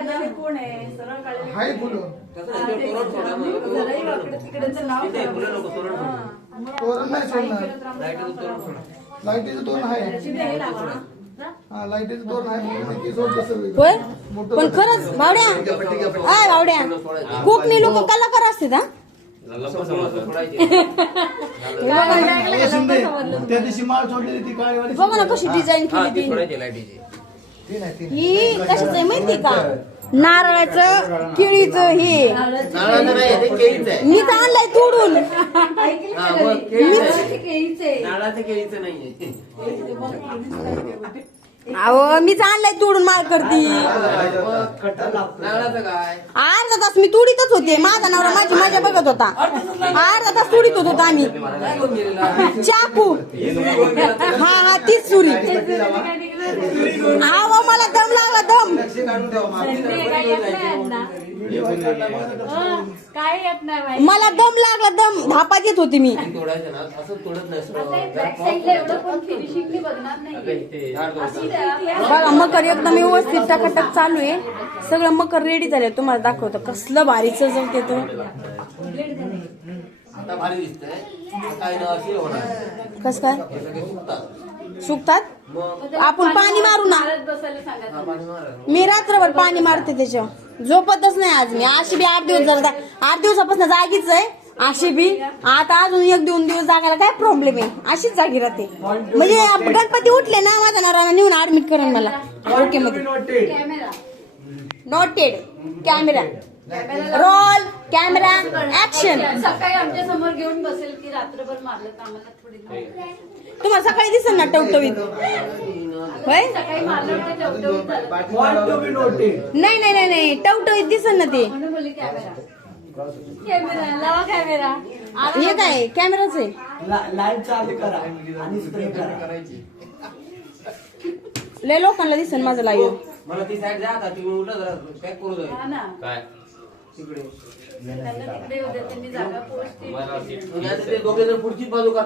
कोण आहे सरळ काढलेले हाय फुलं तिकडचं नाव तोरण नाही सोडणार लाईटीचं तोरण आहे हा लाईटीचं तोरण आहे होय पण खरंच भावड्या काय भावड्या कोकणी लोक कलाकार असते ना त्या दिवशी माळ सोडलेली ती काळीवाली बघा ना कशी डिझाईन केली ती ही कशाच आहे माहिती का नारळाचं केळीचं हे मी तर आणलंय तोडून अहो मीच आणलाय तोडून माळ करती अर्धा तास मी तोडीतच होते माझा नवरा माझी मजा बघत होता अर्धा तास तोडीत होतो आम्ही चाकू हा तीच सुरी अहो मला दम लागला दम काय येत नाही मला दम लागला दम धापात येत होती मी बघा मकर एकदम व्यवस्थित टकाटक चालू आहे सगळं मकर रेडी झाले तुम्हाला दाखवतो कसलं भारी सजवते तो कस काय सुकतात आपण पाणी मारू ना मी रात्रभर पाणी मारते त्याच्यावर झोपतच नाही आज मी अशी बी 8 दिवस झाले 8 दिवसापासून जागीच आहे अशी बी आता अजून 1-2 दिवस जागायला काय प्रॉब्लेम आहे अशीच जागी राहते म्हणजे गणपती उठले ना माझ्या नवऱ्याला नेऊन ऍडमिट करेन मला ओके मध्ये noted camera roll camera action सकाळी आमच्या समोर घेऊन बसेल की रात्रभर मारलं तर आम्हाला थोडी तुम्हाला सकाळी दिसेल ना टवटवीत होय सकाळी मारलं तर टवटवीत झालं. नाही नाही नाही नाही टवटवीत दिसेल ना ते म्हणून बोलली कॅमेरा कॅमेरा लावा कॅमेरा हे काय कॅमेराच आहे लाईट चालू करा आणि स्प्रे करा लय लोकांना दिसेल माझं लाईव्ह मला ती साईड जा ती उलट जरा पॅक करू दे हा ना काय तिकडे त्यांना तिकडे होते त्यांनी जागा पोहोचते मला ते दोघे जण पुढची बाजू